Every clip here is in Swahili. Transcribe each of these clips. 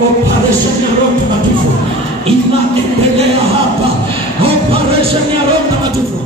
Operation ya Roho Mtakatifu inaendelea hapa. Operation ya Roho Mtakatifu.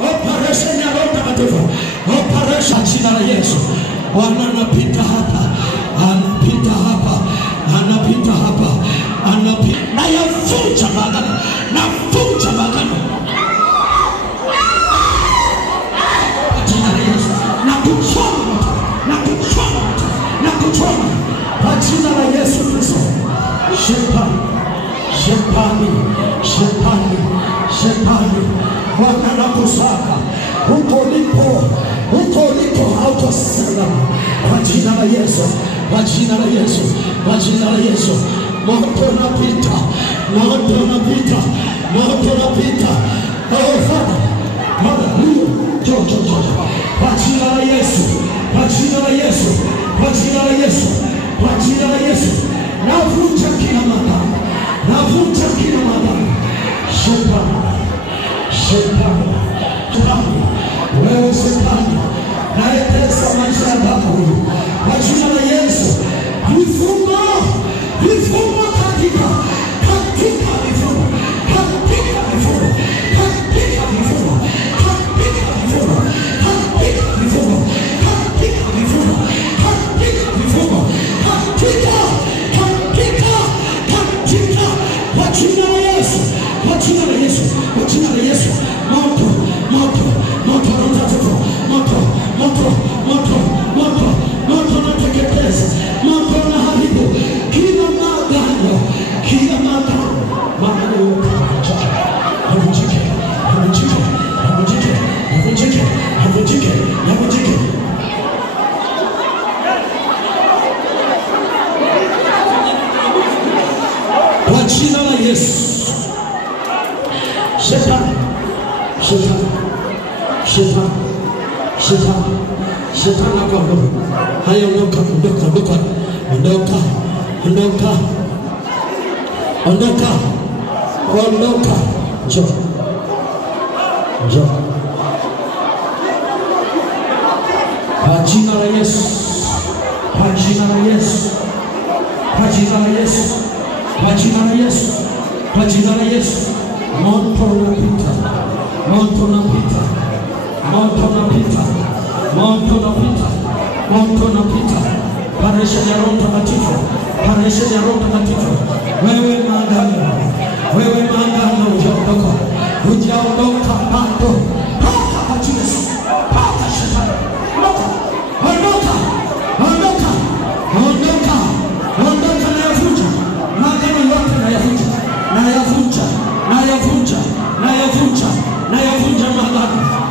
Operation ya Roho Mtakatifu. Operation jina la Yesu. Bwana anapita hapa. Anapita hapa. Anapita hapa. Anapita. Na yafuta magano. Nafuta magano. Jina la Yesu. Na kuchoma. Na kuchoma. Na kuchoma. Kwa jina la Yesu Kristo. Shetani, shetani, shetani, shetani, Bwana anakusaka huko ulipo hautosalama. Kwa jina la Yesu, kwa jina la Yesu, kwa jina la Yesu, moto unapita, moto unapita, moto unapita. Oh Father, hallelujah, jo. Kwa jina la Yesu, kwa jina la Yesu, kwa jina la Yesu, kwa jina la Yesu. Navuta kila madhabahu. Navuta kila madhabahu. Shetani. Wewe shetani. Naetesa maisha ya baba huyu. Kwa jina la Yesu. Vifungo katika vifungo. Katika vifungo. Katika vifungo. Katika vifungo. Katika vifungo. Katika vifungo. Katika vifungo. Katika kwa jina la Yesu, kwa jina la Yesu, kwa jina la Yesu, moto, moto, moto, moto, moto, moto, moto, moto unateketeza, moto unaharibu kila magano, havunjike. Kwa jina la Yesu. Shetani akwambia haya, ondoka. Njoo. Kwa jina la Yesu, kwa jina la Yesu, kwa jina la Yesu, kwa jina la Yesu, kwa jina la Yesu. Moto unapita, moto unapita, moto unapita, moto unapita, moto unapita. Operation ya Roho Mtakatifu, operation ya Roho Mtakatifu. Wewe maagano hujaondoka bado. Toka kwa Yesu, toka shetani, ondoka. Nayavunja maagano yote,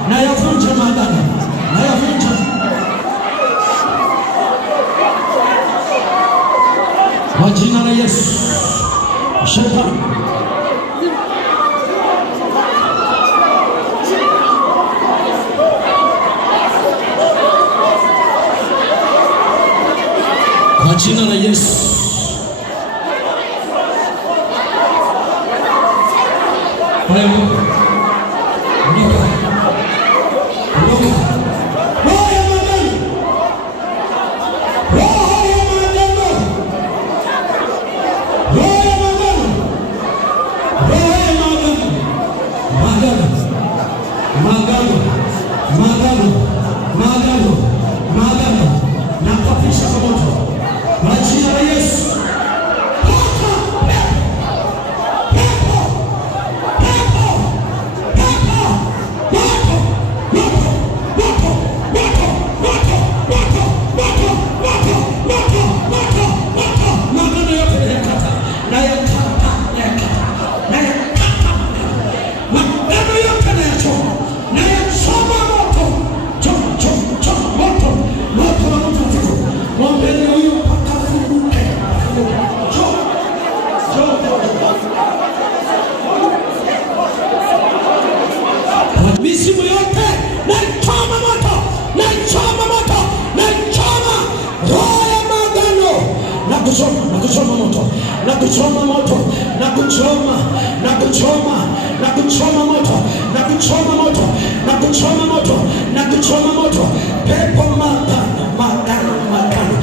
nayavunja maagano. Kwa jina la Yesu. Shetani, kwa jina la Yesu. Magano na kupisha moto kwa jina la Yesu. Pepo na kuchoma moto, na kuchoma, na kuchoma, na kuchoma moto, na kuchoma moto, na kuchoma moto, na kuchoma moto. Pepo magano, magano, magano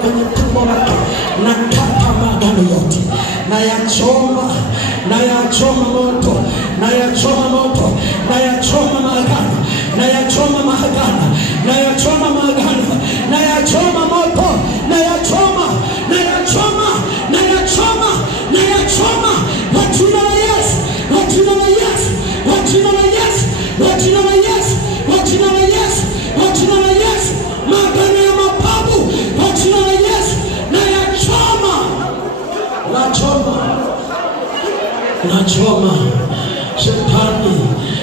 kwenye tumbo lake, na kata magano yote, na yachoma, na yachoma moto, na yachoma moto, na yachoma magano, na yachoma magano, na yachoma magano, na yachoma moto, na yachoma, na yachoma, na yachoma, na yachoma kwa jina la Yesu, kwa jina la Yesu, kwa jina la Yesu, kwa jina la Yesu, kwa jina la Yesu, kwa jina la Yesu. Magano ya mababu kwa jina la Yesu, na yachoma, nachoma, nachoma. Shetani,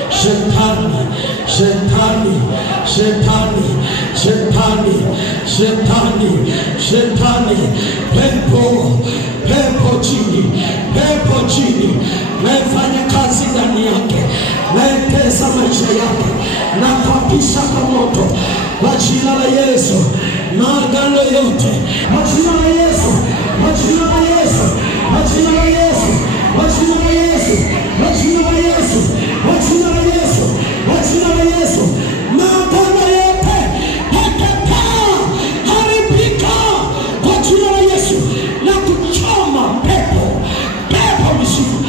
shetani, shetani, shetani, shetani, shetani, shetani, pepo, pepo chini, pepo chini, naifanya kazi ndani yake, naitesa maisha yake, na kuapisha kwa moto kwa jina la Yesu. Magano yote kwa jina la Yesu, kwa jina la Yesu, kwa jina la Yesu, kwa jina la Yesu, kwa jina la Yesu, kwa jina la Yesu, kwa jina la Yesu. Magano yote teketea, haribika kwa jina la Yesu, na kuchoma pepo, pepo misimu,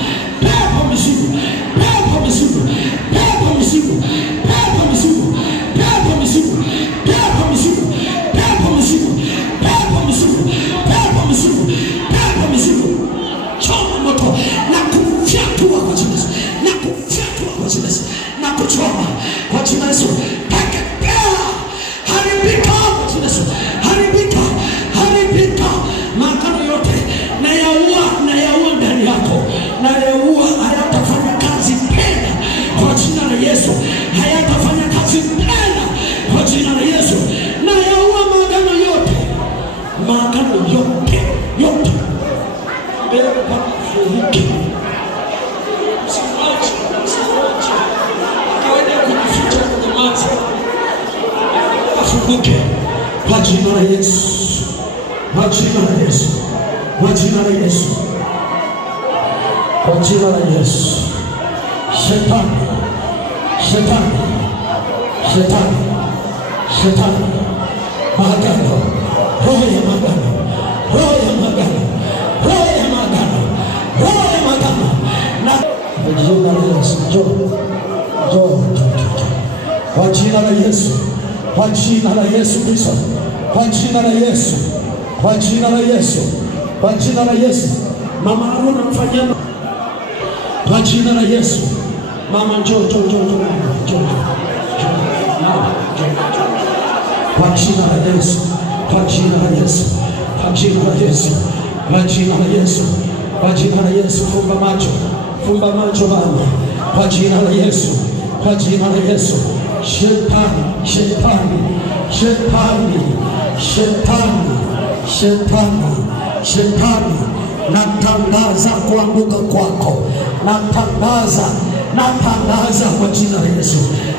pepo misimu, pepo misimu, pepo misimu, pepo misimu, pepo misimu, pepo misimu, pepo misimu, pepo misimu, pepo misimu, pepo misimu. Choma moto na kufyatua kwa jina, na kufyatua kwa jina, na kuchoma kwa jina Yesu. Teketea, haribika kwa jina Yesu, haribika, haribika. Magano yote na yaua ndani yako, na yaua, hayatafanya kazi tena kwa jina la Yesu, hayatafanya kazi tena kwa jina la Yesu. Na yaua magano yote, magano yote, yote. Funguke, usiwache, usiwache kawaida kujificha kwenye maji. Funguke kwa jina la Yesu, kwa jina la Yesu, kwa jina la Yesu, kwa jina la Yesu. Shetani, shetani, shetani, shetani, magano, roho ya magano, roho ya magano, roho ya magano, roho ya magano, na kwa jina la Yesu. Jo, kwa jina la Yesu, kwa jina la Yesu Kristo, kwa jina la Yesu, kwa jina la Yesu, kwa jina la Yesu. Mama Haruna mfanyia kwa jina la Yesu. Mama njoo, kwa jina la Yesu, kwa jina la Yesu, kwa jina la Yesu, kwa jina la Yesu, kwa jina la Yesu. Fumba macho, fumba macho mama, kwa jina la Yesu, kwa jina la Yesu. Shetani, shetani, shetani, shetani, shetani, shetani, natangaza kuanguka kwako, natangaza, natangaza kwa jina la Yesu,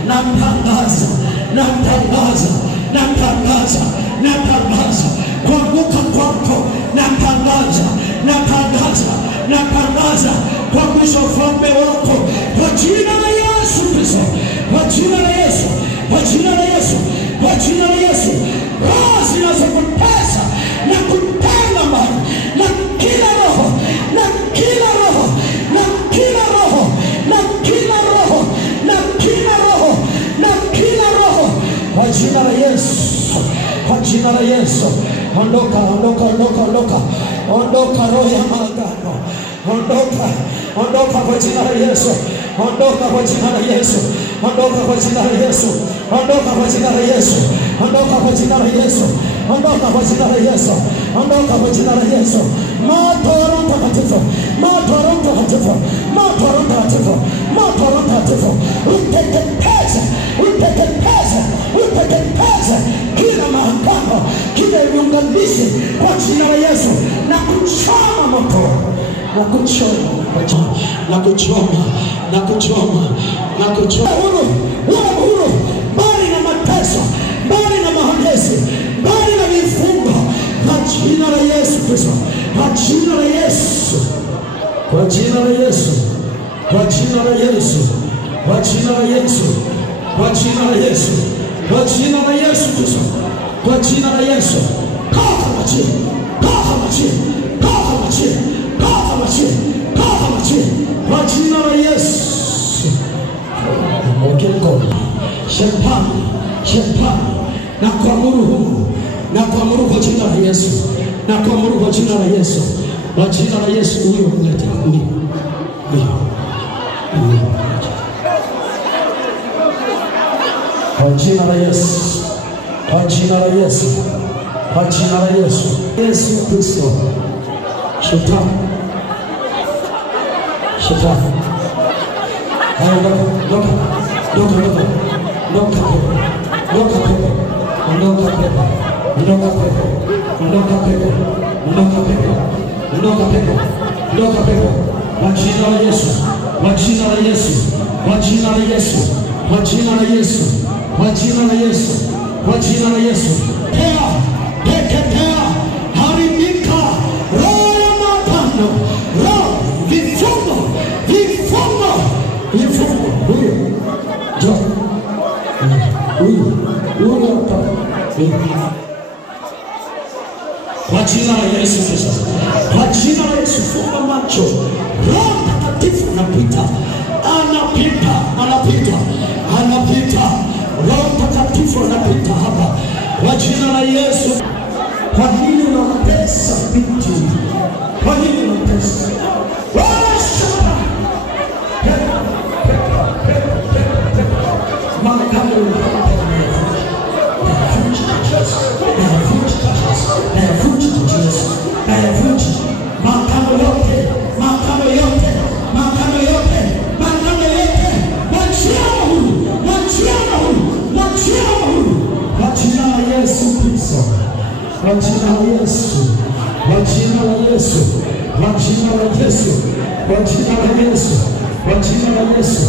natangaza, natangaza, natangaza, natangaza kuanguka kwako, natangaza, natangaza, natangaza kwa mwisho ufalme wako kwa jina la Yesu Kristo, kwa jina la Yesu, kwa jina la Yesu, kwa jina la Yesu. Roho zinazokutesa na kutenga mbali na kila roho, na kila roho, na kila roho, na kila roho, na kila roho, na kila roho kwa jina la Yesu, kwa jina la Yesu. Ondoka, ondoka, ondoka, ondoka, ondoka roho ya magano, ondoka, ondoka kwa jina la Yesu, ondoka kwa jina la Yesu, ondoka kwa jina la Yesu, ondoka kwa jina la Yesu, ondoka kwa jina la Yesu, ondoka kwa jina la Yesu, ondoka kwa jina la Yesu. Moto wa Roho Mtakatifu, moto wa Roho Mtakatifu, moto wa Roho Mtakatifu, moto wa Roho Mtakatifu, uteketeze, uteketeze, uteketeze kila maagano, kila viunganishi kwa jina la Yesu, na kuchoma moto, na kuchoma, na kuchoma, na kuchoma, na kuchoma. Huru, wewe huru, mbali na mateso, mbali na maonezo, mbali na vifungo kwa jina la Yesu. Kristo, kwa jina la Yesu, kwa jina la Yesu, kwa jina la Yesu, kwa jina la Yesu, kwa jina la Yesu, kwa jina la Yesu Kristo, kwa jina la Yesu, kata machi, kata machi, kata machi, kata machi, kata machi, kwa jina la Yesu. Ukiko shetani, shetani, na kuamuru huu, na kuamuru kwa jina la Yesu, na kuamuru kwa jina la Yesu, kwa jina la Yesu, huyo mlete huyo, kwa jina la Yesu, kwa jina la Yesu, kwa jina la Yesu, Yesu Kristo. Shetani, shetani, hayo ndoka, ndoka, ndoka, ndoka, ndoka, ndoka, ndoka, ndoka, ndoka, ndoka, kwa jina la Yesu, kwa jina la Yesu, kwa jina la Yesu, kwa jina la Yesu, kwa jina la Yesu, kwa jina la Yesu. Pea, teketea, haribika, roho ya mapando, roho, vifungo, vifungo, vifungo. Huyo, jo, huyo hapa. Kwa jina la Yesu Kristo, kwa jina la Yesu, funga macho. Roho Mtakatifu anapita, anapita, anapita, anapita. Roho Mtakatifu anapita hapa kwa jina la Yesu. Kwa nini unatesa binti? Kwa nini unatesa? Kwa jina la Yesu, kwa jina la Yesu, kwa jina la Yesu, kwa jina la Yesu, kwa jina la Yesu,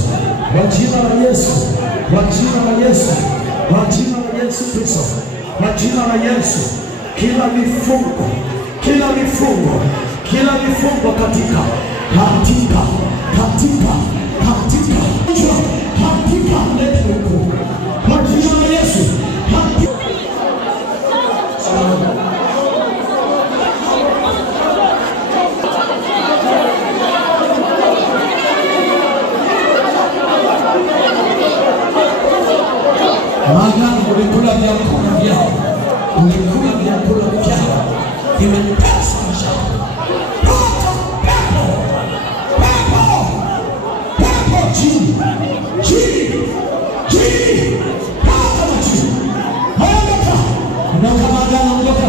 kwa jina la Yesu, kwa jina la Yesu, kwa jina la Yesu Kristo, kwa jina la Yesu, kila vifungo, kila vifungo, kila vifungo katika letu, kwa jina la Yesu, ulikula vyakula vyao, ulikula vyakula vyao, vimetesa maisha. Pepo, jini, kama jini, ondoka, ondoka magana, ondoka,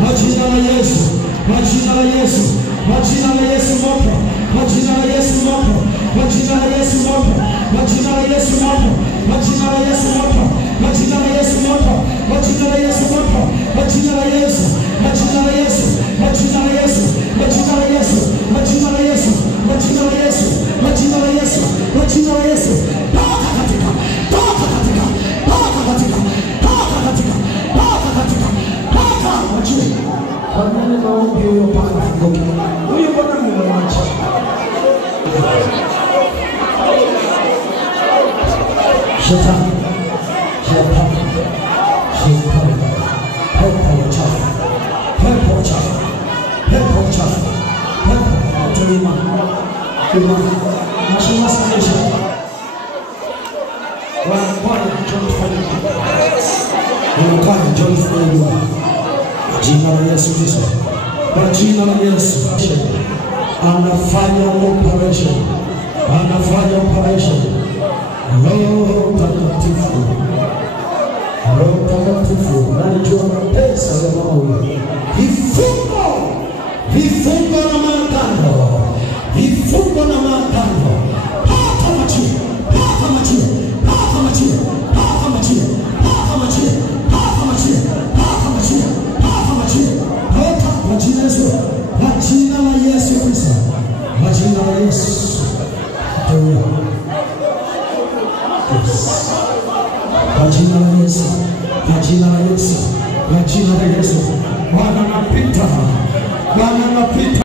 kwa jina la Yesu, kwa jina la Yesu, kwa jina la Yesu moto, kwa jina la Yesu moto, kwa jina la Yesu moto, kwa jina la Yesu moto, kwa jina la Yesu moto, kwa jina la Yesu moto, kwa jina la Yesu moto, kwa jina la Yesu, kwa jina la Yesu, kwa jina la Yesu, kwa jina la Yesu, kwa jina la Yesu, kwa jina la Yesu, kwa jina la Yesu, kwa jina la Yesu, toka katika, toka katika, toka katika, toka katika, toka katika, toka wajue. Kwa nini maombi huyo paka fungoki? Huyo bwana mmemwacha. Shetani, shetani, shetani, pepo chafu, pepo chafu, pepo chafu, pepo tulima, nashima sana. Bwana John Fayulu, jina la Yesu Kristo, kwa jina la Yesu, anafanya operation, anafanya operation. Roho Mtakatifu, Roho Mtakatifu, najua pesa ya mama huyo. Vifungo, vifungo na maagano, vifungo na maagano. Paka machi, paka machi, paka machi, paka machi, paka machi, paka machi, paka machi, paka machi. Toka kwa jina la Yesu, kwa jina la Yesu Kristo, kwa jina la Yesu. Kwa jina la Yesu, kwa jina la Yesu, kwa jina la Yesu.